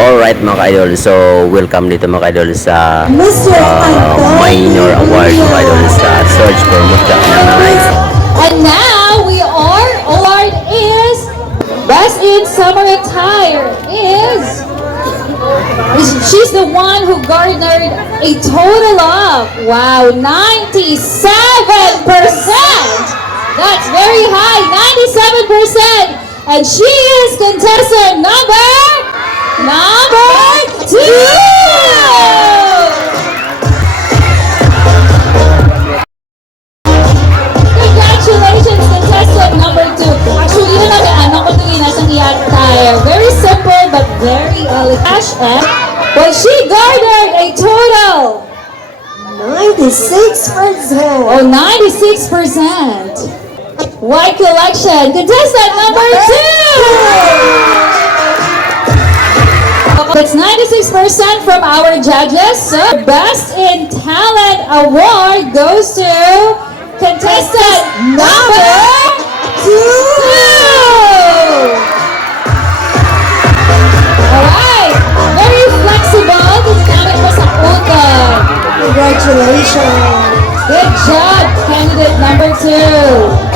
Alright mga ka-idol, so welcome dito mga ka-idol sa minor award mga ka-idol sa Search for Mutka Nanay. And now award is Best in Summer Attire she's the one who garnered a total of, wow, 97%! That's very high, 97%! And she is contestant number 2! Congratulations, contestant number 2. Actually, yun ang ano ko ito nasa attire. Very simple but very elegant. But she garnered a total 96%. Oh, 96%. White collection. Contestant number 2. That's 96% from our judges. So, Best in Talent Award goes to contestant number 2. Alright. Very flexible. Dynamic pa sa utak. Congratulations. Good job, candidate number 2.